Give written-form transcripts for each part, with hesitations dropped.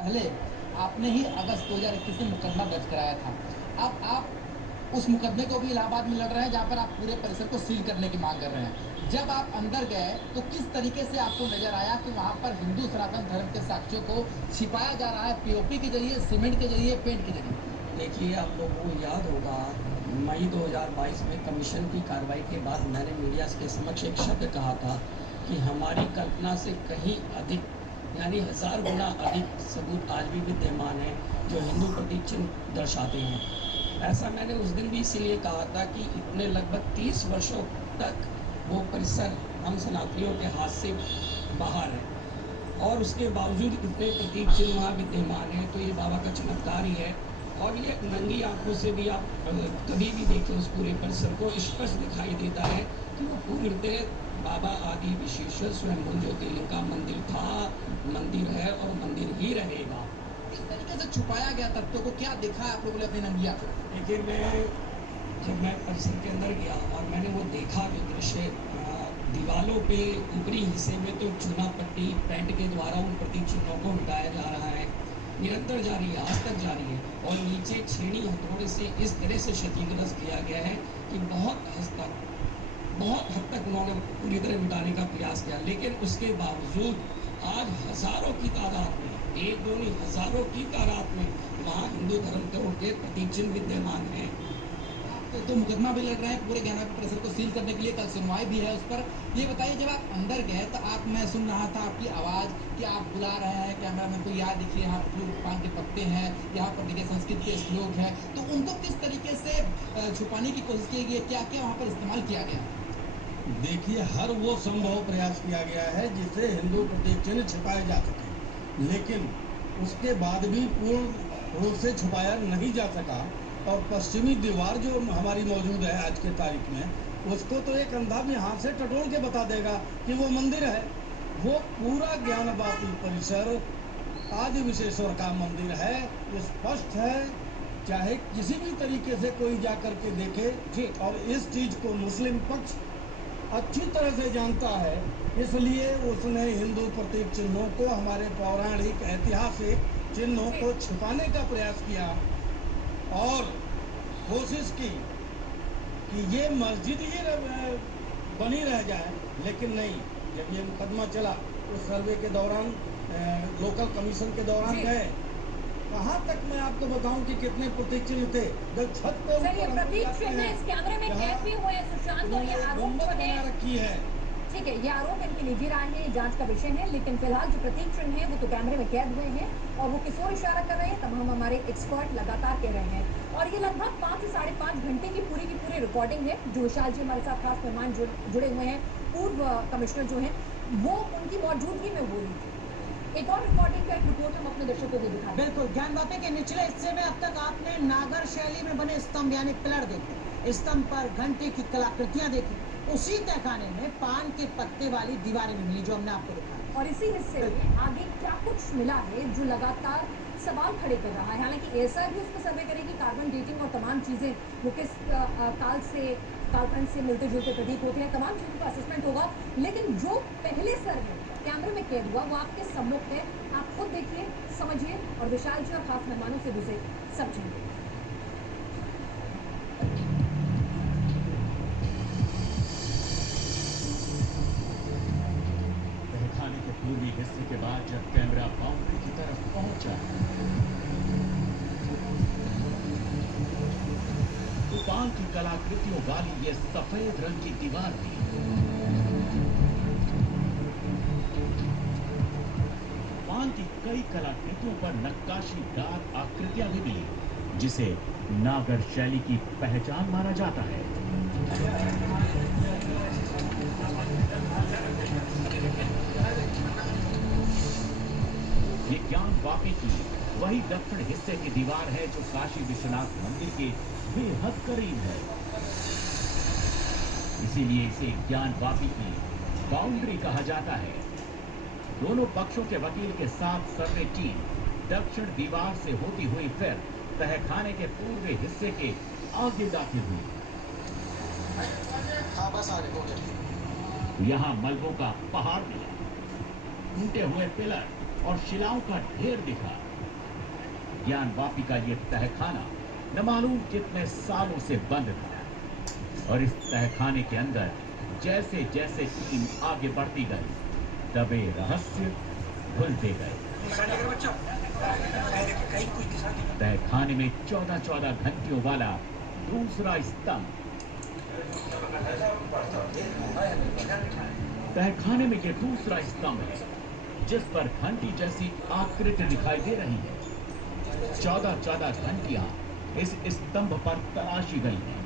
पहले आपने ही अगस्त 2021 में मुकदमा दर्ज कराया था। अब आप उस मुकदमे को भी इलाहाबाद में लड़ रहे हैं, जहाँ पर आप पूरे परिसर को सील करने की मांग कर रहे हैं। जब आप अंदर गए तो किस तरीके से आपको नजर आया कि वहाँ पर हिंदू सनातन धर्म के साक्ष्यों को छिपाया जा रहा है, पीओपी के जरिए, सीमेंट के जरिए, पेंट के जरिए? देखिए, आप लोगों को याद होगा मई 2022 में कमीशन की कार्रवाई के बाद मैंने मीडिया के समक्ष एक शब्द कहा था कि हमारी कल्पना से कहीं अधिक, यानी 1000 गुना अधिक सबूत आज भी विद्यमान हैं जो हिंदू प्रतीक चिन्ह दर्शाते हैं। ऐसा मैंने उस दिन भी इसीलिए कहा था कि इतने लगभग 30 वर्षों तक वो परिसर हम सनातनियों के हाथ से बाहर है और उसके बावजूद इतने प्रतीक चिन्ह वहाँ विद्यमान हैं, तो ये बाबा का चमत्कार ही है। और ये नंगी आंखों से भी आप कभी भी देखें उस पूरे परिसर को स्पष्ट दिखाई देता है कि वो पूर्ण बाबा आदि विशेश्वर स्वयं ज्योतिर्लिंग का मंदिर था, मंदिर है और मंदिर ही रहेगा। इस तरीके से छुपाया गया तथ्यों को क्या देखा आप लोगों ने अपनी नंगी आंखों? देखिए, जब मैं परिसर के अंदर गया और मैंने वो देखा जो दृश्य, दीवालों पे ऊपरी हिस्से में तो चूना पट्टी पेंट के द्वारा उन प्रतीक चिन्हों को हटाया जा रहा है, निरंतर जारी है, आज तक जारी है। और नीचे छेड़ी हथौड़े से इस तरह से क्षतिग्रस्त किया गया है कि बहुत हद तक उन्होंने पूरी तरह मिटाने का प्रयास किया, लेकिन उसके बावजूद आज हजारों की तादाद में, एक दो नहीं हजारों की तादाद में वहाँ हिंदू धर्म के प्रतीक चिन्ह विद्यमान हैं। तो मुकदमा भी लड़ रहे हैं पूरे ज्ञानवापी परिसर को सील करने के लिए, कल सुनवाई भी है उस पर। ये बताइए, जब आप अंदर गए तो मैं सुन रहा था आपकी आवाज़ कि आप बुला रहे हैं कैमरा मैन को, यार देखिए यहाँ पर पान के पत्ते हैं, यहाँ पर देखिए संस्कृत के श्लोक हैं, तो उनको किस तरीके से छुपाने की कोशिश की गई, क्या क्या वहाँ पर इस्तेमाल किया गया? देखिए, हर वो संभव प्रयास किया गया है जिससे हिंदू प्रतीक चिन्ह छिपाए जा सके, लेकिन उसके बाद भी पूर्ण रूप से छुपाया नहीं जा सका। और पश्चिमी दीवार जो हमारी मौजूद है आज के तारीख में, उसको तो एक अंधा भी हाथ से टटोल के बता देगा कि वो मंदिर है। वो पूरा ज्ञानवापी परिसर आदि विशेश्वर का मंदिर है, स्पष्ट है, चाहे किसी भी तरीके से कोई जा कर के देखे जी। और इस चीज को मुस्लिम पक्ष अच्छी तरह से जानता है, इसलिए उसने हिंदू प्रतीक चिन्हों को, हमारे पौराणिक ऐतिहासिक चिन्हों को छिपाने का प्रयास किया और कोशिश की कि ये मस्जिद ही बनी रह जाए। लेकिन नहीं, जब ये मुकदमा चला उस सर्वे के दौरान, लोकल कमीशन के दौरान गए, कहाँ तक मैं आपको बताऊं कि कितने प्रतीक चिन्ह थे। जब छत पे प्रतीक चिन्ह इस कैमरे में कैद भी हुए हैं सुशांत, और ये आरोप बना रखी है। ठीक है, ये आरोप इनकी निजी राय है, जांच का विषय है, लेकिन फिलहाल जो प्रतीक चिन्ह है वो तो कैमरे में कैद हुए हैं और वो किस ओर इशारा कर रहे हैं तब हम हमारे एक्सपर्ट लगातार कह रहे हैं। और ये लगभग 5 से 5.5 घंटे की पूरी रिकॉर्डिंग है जो विशाल जी हमारे साथ खास मेहमान जुड़े हुए हैं, पूर्व कमिश्नर जो है वो उनकी मौजूदगी में हो रही थी। एक और रिकॉर्डिंग का एक रिपोर्ट हम अपने दर्शकों को दिखा। बिल्कुल, ज्ञानवापी के निचले हिस्से में अब तक आपने नागर शैली में बने स्तंभ यानी पिलर देखे, स्तंभ पर घंटे की कलाकृतियां देखी, उसी तहखाने में पान के पत्ते वाली दीवारें भी मिली जो हमने आपको दिखाया। और इसी हिस्से में आगे क्या कुछ मिला है जो लगातार सवाल खड़े कर रहा है। हालांकि ऐसा भी उसमें सर्वे करेगी कार्बन डेटिंग और तमाम चीजें वो किस कालखंड से मिलते जुलते प्रतीक होते हैं, तमाम चीजों का असेसमेंट होगा। लेकिन जो पहले सर्वे कैमरे में कैद हुआ वो आपके सम्मुख है, आप खुद देखिए, समझिए और विशाल जी और खास मेहमानों से भी समझिए। तहखाने के पूर्वी हिस्से के बाद जब कैमरा बाउंड्री की तरफ पहुंचा तो पान की कलाकृतियों वाली ये सफेद रंग की दीवार थी। पान की कई कलाकृतियों पर नक्काशीदार आकृतियां भी मिली, जिसे नागर शैली की पहचान माना जाता है। ये ज्ञानवापी की वही दक्षिण हिस्से की दीवार है जो काशी विश्वनाथ मंदिर के बेहद करीब है, इसीलिए इसे ज्ञानवापी की बाउंड्री कहा जाता है। दोनों पक्षों के वकील के साथ सर्वे टीम दक्षिण दीवार से होती हुई फिर तहखाने के पूर्वी हिस्से के आगे जाती हुई यहाँ मलबों का पहाड़ मिला, टूटे हुए पिलर, और शिलाओं का ढेर दिखा। ज्ञानवापी का ये तहखाना न मालूम कितने सालों से बंद था और इस तहखाने के अंदर जैसे जैसे टीम आगे बढ़ती गई दबे रहस्य खुलते गए। तहखाने में 14-14 घंटियों वाला दूसरा स्तंभ। तहखाने में ये दूसरा स्तंभ है जिस पर घंटी जैसी आकृति दिखाई दे रही है। 14-14 घंटियां इस स्तंभ पर तराशी गई हैं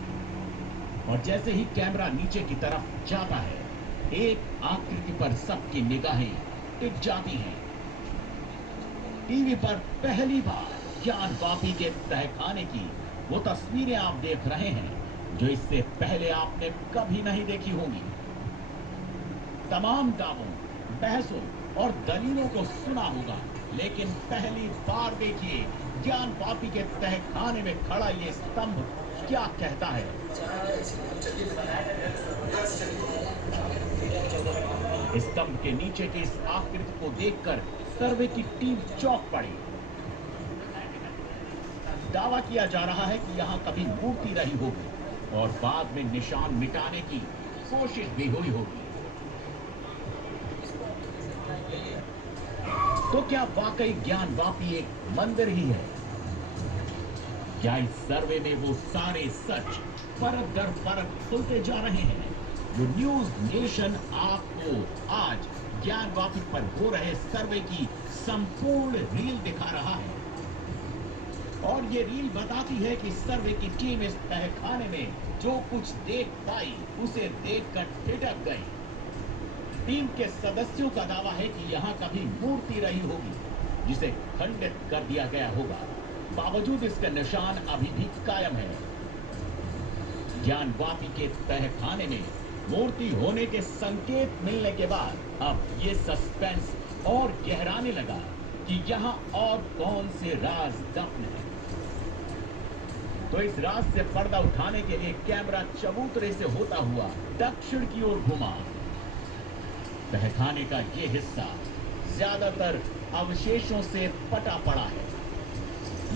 और जैसे ही कैमरा नीचे की तरफ जाता है एक आकृति पर सबकी निगाहें टिक जाती हैं। टीवी पर पहली बार ज्ञानवापी के तहखाने की वो तस्वीरें आप देख रहे हैं जो इससे पहले आपने कभी नहीं देखी होंगी। तमाम दावों, बहसों और दलीलों को सुना होगा, लेकिन पहली बार देखिए ज्ञानवापी के तहखाने में खड़ा ये स्तंभ क्या कहता है। स्तंभ के नीचे की इस आकृति को देखकर सर्वे की टीम चौंक पड़ी। दावा किया जा रहा है कि यहाँ कभी मूर्ति रही होगी और बाद में निशान मिटाने की कोशिश भी हुई होगी। तो क्या वाकई ज्ञानवापी एक मंदिर ही है? क्या इस सर्वे में वो सारे सच परत दर परत खुलते जा रहे हैं जो न्यूज नेशन आपको आज ज्ञानवापी पर हो रहे सर्वे की संपूर्ण रील दिखा रहा है? और ये रील बताती है कि सर्वे की टीम इस तहखाने में जो कुछ देख पाई उसे देखकर ठिठक गई। टीम के सदस्यों का दावा है कि यहाँ कभी मूर्ति रही होगी जिसे खंडित कर दिया गया होगा, बावजूद इसका निशान अभी भी कायम है। ज्ञानवापी के तहखाने में मूर्ति होने के संकेत मिलने के बाद अब ये सस्पेंस और गहराने लगा कि यहाँ और कौन से राज दफन है। तो इस राज से पर्दा उठाने के लिए कैमरा चबूतरे से होता हुआ दक्षिण की ओर घुमा। तहखाने का ये हिस्सा ज्यादातर अवशेषों से पटा पड़ा है।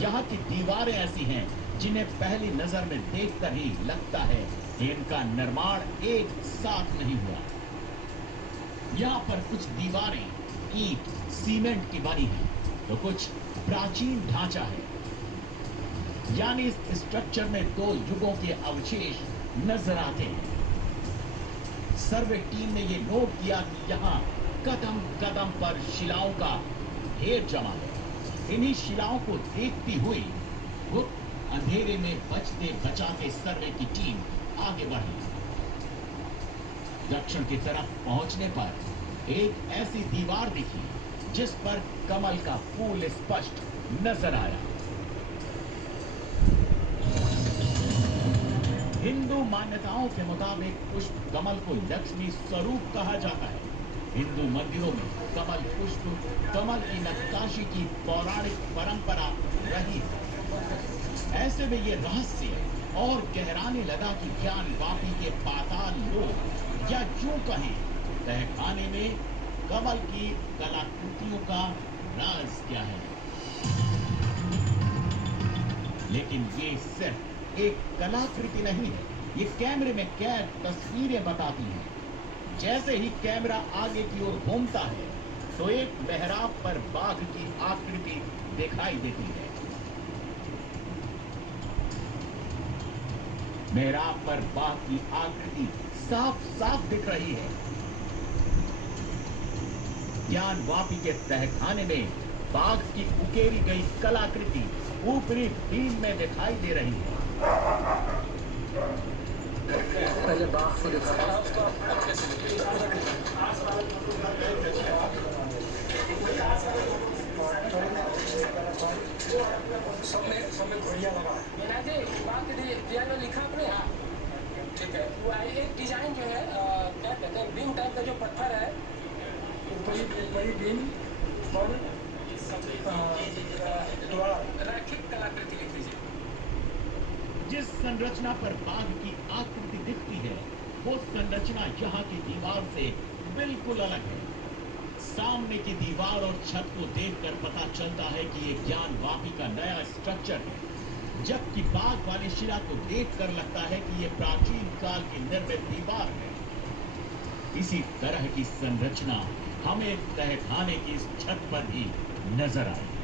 यहाँ की दीवारें ऐसी हैं जिन्हें पहली नजर में देखकर ही लगता है कि इनका निर्माण एक साथ नहीं हुआ। यहाँ पर कुछ दीवारें ईंट, सीमेंट की बनी हैं, तो कुछ प्राचीन ढांचा है। यानी इस स्ट्रक्चर में 2 युगों के अवशेष नजर आते हैं। सर्वे टीम ने ये नोट किया कि यहाँ कदम कदम पर शिलाओं का ढेर जमा है। इन्हीं शिलाओं को देखती हुई गुप्त अंधेरे में बचते बचाते सर्वे की टीम आगे बढ़ी। दक्षिण की तरफ पहुंचने पर एक ऐसी दीवार दिखी जिस पर कमल का फूल स्पष्ट नजर आया। हिंदू मान्यताओं के मुताबिक पुष्प कमल को लक्ष्मी स्वरूप कहा जाता है। हिंदू मंदिरों में कमल पुष्प, कमल की नक्काशी की पौराणिक परंपरा रही है। ऐसे में ये रहस्य और गहराने लगा कि ज्ञानवापी के पाताल लोक या यूं कहें तहखाने में कमल की कलाकृतियों का राज क्या है। लेकिन ये सिर्फ एक कलाकृति नहीं है, ये कैमरे में कैद तस्वीरें बताती हैं। जैसे ही कैमरा आगे की ओर घूमता है तो एक मेहराब पर बाघ की आकृति दिखाई देती है। मेहराब पर बाघ की आकृति साफ साफ दिख रही है। ज्ञानवापी के तहखाने में बाघ की उकेरी गई कलाकृति ऊपरी बीम में दिखाई दे रही है। पहले बाघ को दिखाया। सबने घोड़िया लगा है। बाघ के डिजाइन में लिखा अपने। ठीक है, वो एक डिजाइन जो है क्या कहते हैं, बीम टाइप का जो पत्थर है, बड़ी बीम और रैखिक कलाकृति लिख लीजिए। जिस संरचना पर बाघ की आकृति दिखती है वो संरचना यहाँ की दीवार से बिल्कुल अलग है। सामने की दीवार और छत को देखकर पता चलता है कि ये ज्ञानवापी का नया स्ट्रक्चर है, जबकि बाग वाली शिला को देखकर लगता है कि ये प्राचीन काल की निर्मित दीवार है। इसी तरह की संरचना हमें तहखाने की इस छत पर भी नजर आई।